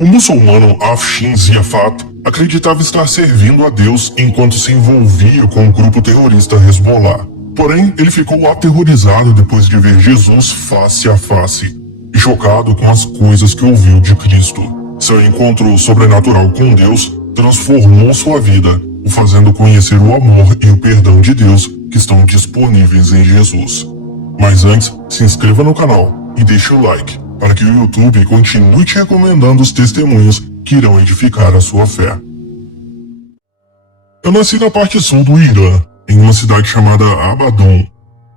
O muçulmano Afshin Ziafat acreditava estar servindo a Deus enquanto se envolvia com o grupo terrorista Hezbollah. Porém, ele ficou aterrorizado depois de ver Jesus face a face e chocado com as coisas que ouviu de Cristo. Seu encontro sobrenatural com Deus transformou sua vida, o fazendo conhecer o amor e o perdão de Deus que estão disponíveis em Jesus. Mas antes, se inscreva no canal e deixe o like, para que o YouTube continue te recomendando os testemunhos que irão edificar a sua fé. Eu nasci na parte sul do Irã, em uma cidade chamada Abadan.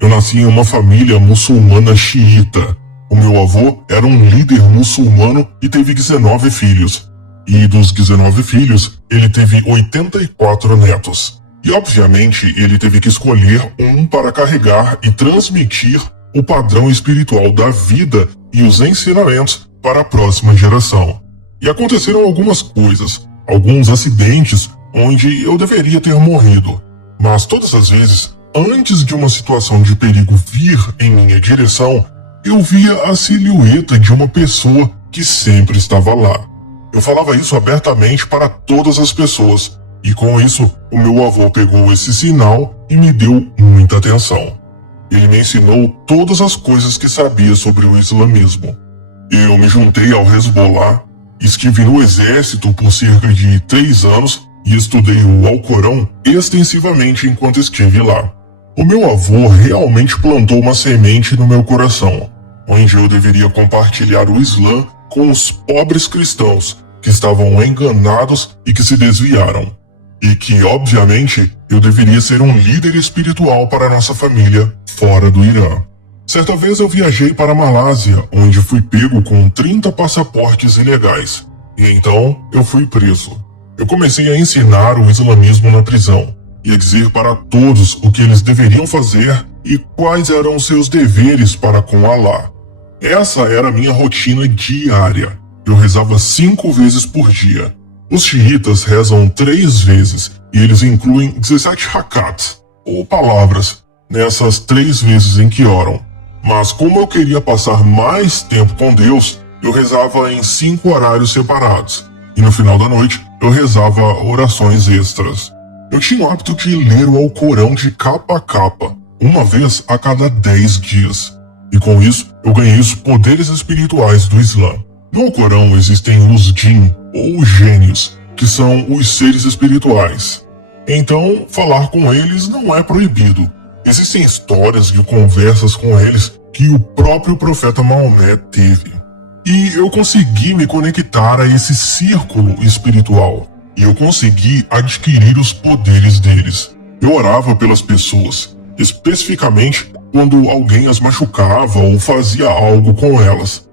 Eu nasci em uma família muçulmana xiita. O meu avô era um líder muçulmano e teve 19 filhos. E dos 19 filhos, ele teve 84 netos. E obviamente ele teve que escolher um para carregar e transmitir o padrão espiritual da vida e os ensinamentos para a próxima geração. E aconteceram algumas coisas, alguns acidentes onde eu deveria ter morrido. Mas todas as vezes, antes de uma situação de perigo vir em minha direção, eu via a silhueta de uma pessoa que sempre estava lá. Eu falava isso abertamente para todas as pessoas, e com isso, o meu avô pegou esse sinal e me deu muita atenção. Ele me ensinou todas as coisas que sabia sobre o islamismo. Eu me juntei ao Hezbollah, estive no exército por cerca de 3 anos e estudei o Alcorão extensivamente enquanto estive lá. O meu avô realmente plantou uma semente no meu coração, onde eu deveria compartilhar o Islã com os pobres cristãos que estavam enganados e que se desviaram. E que, obviamente, eu deveria ser um líder espiritual para nossa família fora do Irã. Certa vez eu viajei para a Malásia, onde fui pego com 30 passaportes ilegais. E então eu fui preso. Eu comecei a ensinar o islamismo na prisão e a dizer para todos o que eles deveriam fazer e quais eram seus deveres para com Allah. Essa era a minha rotina diária. Eu rezava 5 vezes por dia. Os xiitas rezam 3 vezes e eles incluem 17 rakat, ou palavras, nessas 3 vezes em que oram. Mas como eu queria passar mais tempo com Deus, eu rezava em 5 horários separados. E no final da noite, eu rezava orações extras. Eu tinha o hábito de ler o Alcorão de capa a capa, uma vez a cada 10 dias. E com isso, eu ganhei os poderes espirituais do Islã. No Alcorão existem os jinn, ou gênios, que são os seres espirituais. Então, falar com eles não é proibido. Existem histórias e conversas com eles que o próprio profeta Maomé teve. E eu consegui me conectar a esse círculo espiritual. E eu consegui adquirir os poderes deles. Eu orava pelas pessoas, especificamente quando alguém as machucava ou fazia algo com elas.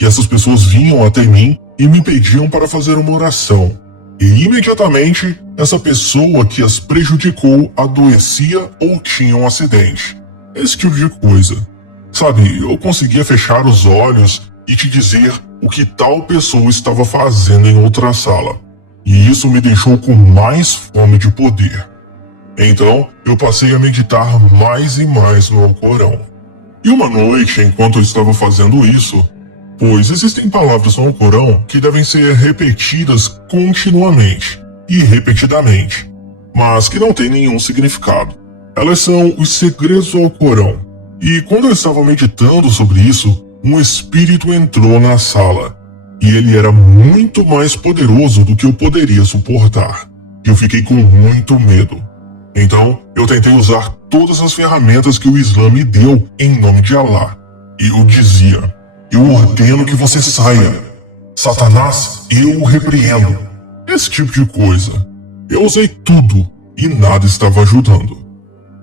E essas pessoas vinham até mim e me pediam para fazer uma oração. E imediatamente, essa pessoa que as prejudicou adoecia ou tinha um acidente. Esse tipo de coisa. Sabe, eu conseguia fechar os olhos e te dizer o que tal pessoa estava fazendo em outra sala. E isso me deixou com mais fome de poder. Então, eu passei a meditar mais e mais no Alcorão. E uma noite, enquanto eu estava fazendo isso, pois existem palavras no Alcorão que devem ser repetidas continuamente e repetidamente, mas que não têm nenhum significado. Elas são os segredos do Alcorão. E quando eu estava meditando sobre isso, um espírito entrou na sala. E ele era muito mais poderoso do que eu poderia suportar. E eu fiquei com muito medo. Então, eu tentei usar todas as ferramentas que o Islã me deu em nome de Allah. E eu dizia: eu ordeno que você saia. Satanás, eu o repreendo. Esse tipo de coisa. Eu usei tudo e nada estava ajudando.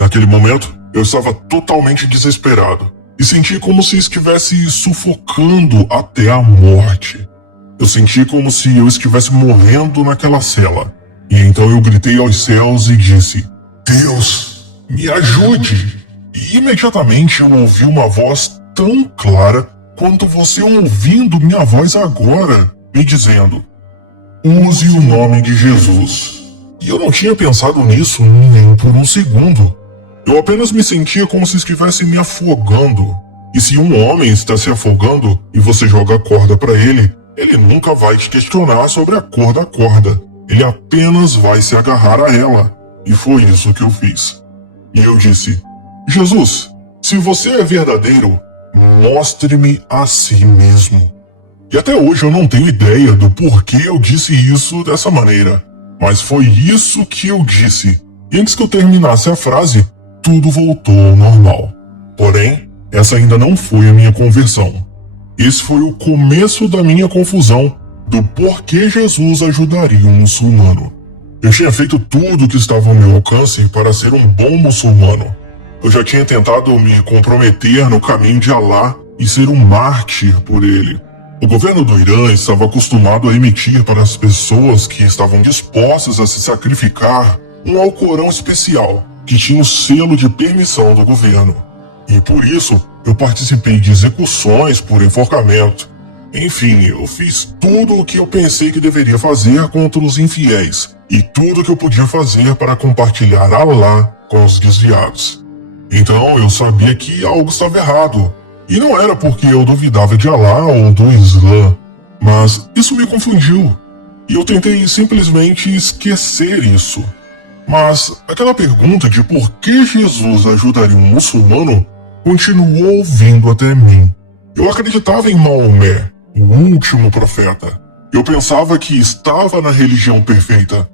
Naquele momento, eu estava totalmente desesperado e senti como se estivesse sufocando até a morte. Eu senti como se eu estivesse morrendo naquela cela. E então eu gritei aos céus e disse: Deus, me ajude! E imediatamente eu ouvi uma voz tão clara quanto você ouvindo minha voz agora, me dizendo: use o nome de Jesus. E eu não tinha pensado nisso nem por um segundo. Eu apenas me sentia como se estivesse me afogando. E se um homem está se afogando e você joga a corda para ele, ele nunca vai te questionar sobre a cor da corda. Ele apenas vai se agarrar a ela. E foi isso que eu fiz. E eu disse: Jesus, se você é verdadeiro, mostre-me a si mesmo. E até hoje eu não tenho ideia do porquê eu disse isso dessa maneira. Mas foi isso que eu disse. E antes que eu terminasse a frase, tudo voltou ao normal. Porém, essa ainda não foi a minha conversão. Esse foi o começo da minha confusão do porquê Jesus ajudaria um muçulmano. Eu tinha feito tudo o que estava ao meu alcance para ser um bom muçulmano. Eu já tinha tentado me comprometer no caminho de Alá e ser um mártir por ele. O governo do Irã estava acostumado a emitir para as pessoas que estavam dispostas a se sacrificar um Alcorão especial, que tinha o selo de permissão do governo. E por isso, eu participei de execuções por enforcamento. Enfim, eu fiz tudo o que eu pensei que deveria fazer contra os infiéis, e tudo o que eu podia fazer para compartilhar Alá com os desviados. Então eu sabia que algo estava errado. E não era porque eu duvidava de Alá ou do Islã, mas isso me confundiu. E eu tentei simplesmente esquecer isso. Mas aquela pergunta de por que Jesus ajudaria um muçulmano continuou vindo até mim. Eu acreditava em Maomé, o último profeta. Eu pensava que estava na religião perfeita.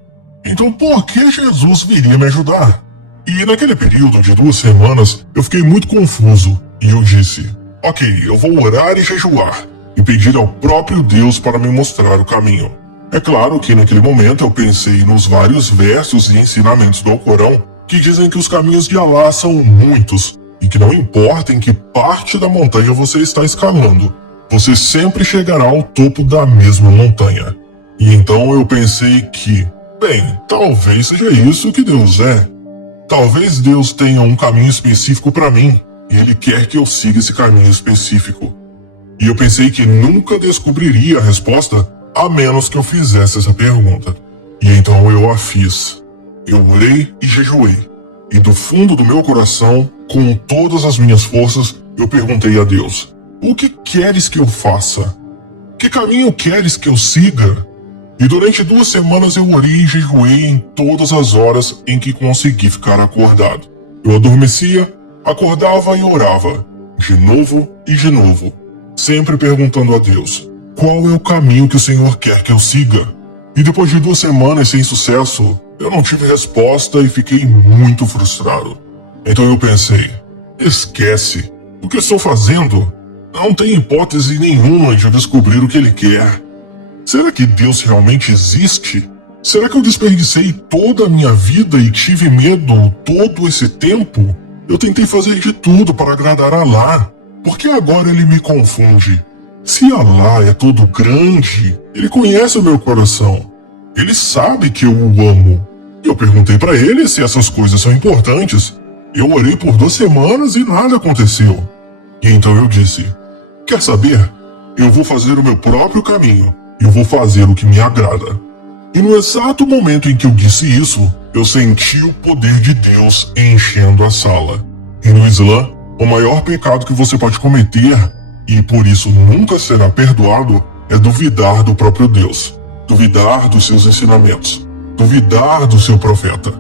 Então por que Jesus viria me ajudar? E naquele período de 2 semanas eu fiquei muito confuso e eu disse: ok, eu vou orar e jejuar e pedir ao próprio Deus para me mostrar o caminho. É claro que naquele momento eu pensei nos vários versos e ensinamentos do Alcorão que dizem que os caminhos de Alá são muitos e que não importa em que parte da montanha você está escalando, você sempre chegará ao topo da mesma montanha. E então eu pensei que, bem, talvez seja isso que Deus é. Talvez Deus tenha um caminho específico para mim e Ele quer que eu siga esse caminho específico. E eu pensei que nunca descobriria a resposta a menos que eu fizesse essa pergunta. E então eu a fiz. Eu orei e jejuei. E do fundo do meu coração, com todas as minhas forças, eu perguntei a Deus: o que queres que eu faça? Que caminho queres que eu siga? E durante 2 semanas eu orei e jejuei em todas as horas em que consegui ficar acordado. Eu adormecia, acordava e orava, de novo e de novo, sempre perguntando a Deus: qual é o caminho que o Senhor quer que eu siga? E depois de 2 semanas sem sucesso, eu não tive resposta e fiquei muito frustrado. Então eu pensei: esquece, o que estou fazendo? Não tem hipótese nenhuma de eu descobrir o que Ele quer. Será que Deus realmente existe? Será que eu desperdicei toda a minha vida e tive medo todo esse tempo? Eu tentei fazer de tudo para agradar a Alá. Por que agora Ele me confunde? Se Alá é todo grande, Ele conhece o meu coração. Ele sabe que eu o amo. Eu perguntei para Ele se essas coisas são importantes. Eu orei por 2 semanas e nada aconteceu. E então eu disse: quer saber? Eu vou fazer o meu próprio caminho. Eu vou fazer o que me agrada. E no exato momento em que eu disse isso, eu senti o poder de Deus enchendo a sala. E no Islã, o maior pecado que você pode cometer, e por isso nunca será perdoado, é duvidar do próprio Deus. Duvidar dos seus ensinamentos. Duvidar do seu profeta.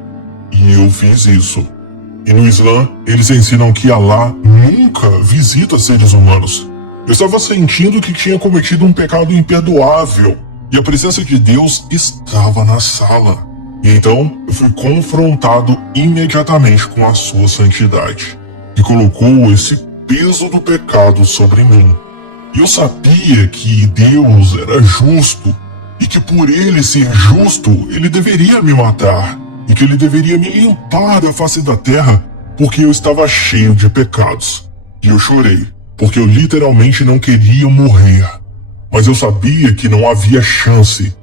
E eu fiz isso. E no Islã, eles ensinam que Alá nunca visita seres humanos. Eu estava sentindo que tinha cometido um pecado imperdoável, e a presença de Deus estava na sala. E então eu fui confrontado imediatamente com a sua santidade, que colocou esse peso do pecado sobre mim. E eu sabia que Deus era justo, e que por Ele ser justo, Ele deveria me matar, e que Ele deveria me limpar da face da terra, porque eu estava cheio de pecados. E eu chorei, porque eu literalmente não queria morrer. Mas eu sabia que não havia chance.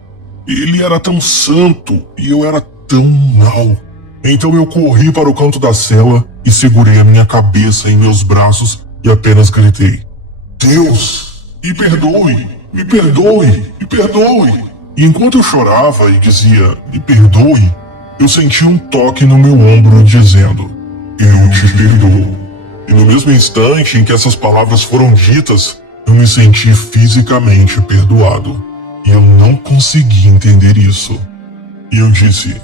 Ele era tão santo e eu era tão mau. Então eu corri para o canto da cela e segurei a minha cabeça em meus braços e apenas gritei: Deus, me perdoe, me perdoe, me perdoe. E enquanto eu chorava e dizia, me perdoe, eu senti um toque no meu ombro dizendo, eu te perdoo. E no mesmo instante em que essas palavras foram ditas, eu me senti fisicamente perdoado. E eu não consegui entender isso. E eu disse: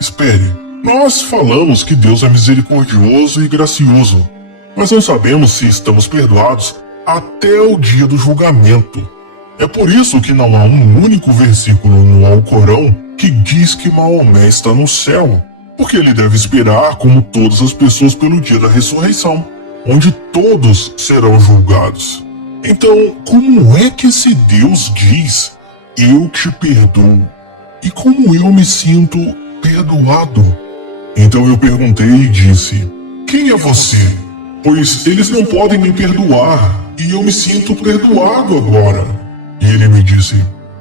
espere, nós falamos que Deus é misericordioso e gracioso, mas não sabemos se estamos perdoados até o dia do julgamento. É por isso que não há um único versículo no Alcorão que diz que Maomé está no céu, porque ele deve esperar como todas as pessoas pelo dia da ressurreição, onde todos serão julgados. Então, como é que esse Deus diz: eu te perdoo? E como eu me sinto perdoado? Então eu perguntei e disse: quem é você? Pois eles não podem me perdoar e eu me sinto perdoado agora. E ele me disse: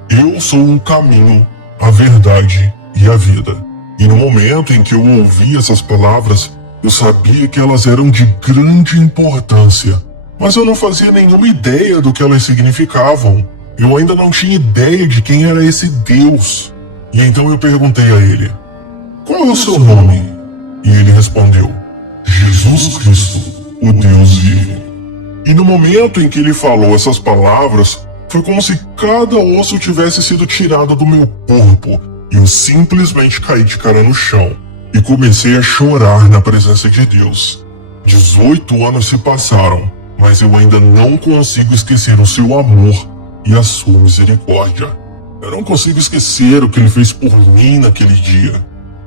eu sou o caminho, a verdade e a vida. E no momento em que eu ouvi essas palavras, eu sabia que elas eram de grande importância, mas eu não fazia nenhuma ideia do que elas significavam. Eu ainda não tinha ideia de quem era esse Deus. E então eu perguntei a ele: qual é o seu nome? E ele respondeu: Jesus Cristo, o Deus vivo. E no momento em que ele falou essas palavras, foi como se cada osso tivesse sido tirado do meu corpo. E eu simplesmente caí de cara no chão e comecei a chorar na presença de Deus. 18 anos se passaram, mas eu ainda não consigo esquecer o seu amor e a sua misericórdia. Eu não consigo esquecer o que ele fez por mim naquele dia.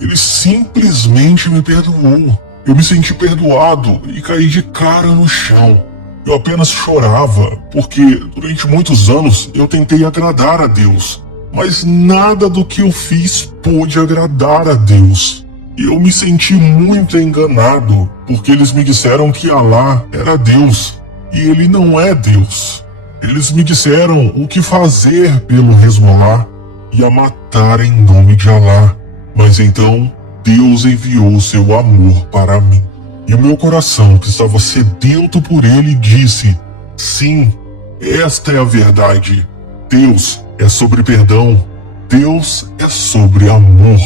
Ele simplesmente me perdoou. Eu me senti perdoado e caí de cara no chão. Eu apenas chorava, porque durante muitos anos eu tentei agradar a Deus, mas nada do que eu fiz pôde agradar a Deus. E eu me senti muito enganado, porque eles me disseram que Alá era Deus, e ele não é Deus. Eles me disseram o que fazer pelo Hezbollah e a matar em nome de Alá. Mas então Deus enviou seu amor para mim. E o meu coração, que estava sedento por ele, disse: sim, esta é a verdade. Deus é sobre perdão. Deus é sobre amor.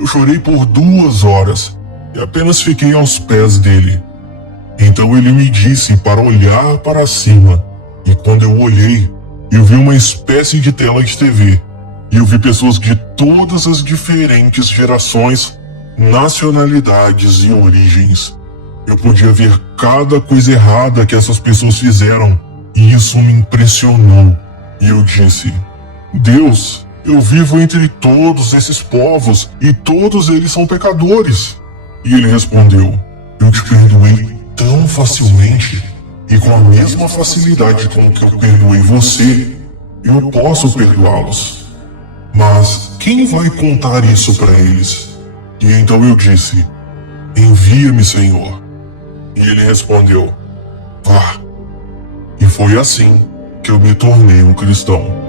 Eu chorei por 2 horas e apenas fiquei aos pés dele. Então ele me disse para olhar para cima. E quando eu olhei, eu vi uma espécie de tela de TV. E eu vi pessoas de todas as diferentes gerações, nacionalidades e origens. Eu podia ver cada coisa errada que essas pessoas fizeram, e isso me impressionou. E eu disse: Deus, eu vivo entre todos esses povos e todos eles são pecadores. E ele respondeu: eu te perdoei tão facilmente, e com a mesma facilidade com que eu perdoei você, eu posso perdoá-los. Mas quem vai contar isso para eles? E então eu disse: envia-me, Senhor. E ele respondeu: vá. E foi assim que eu me tornei um cristão.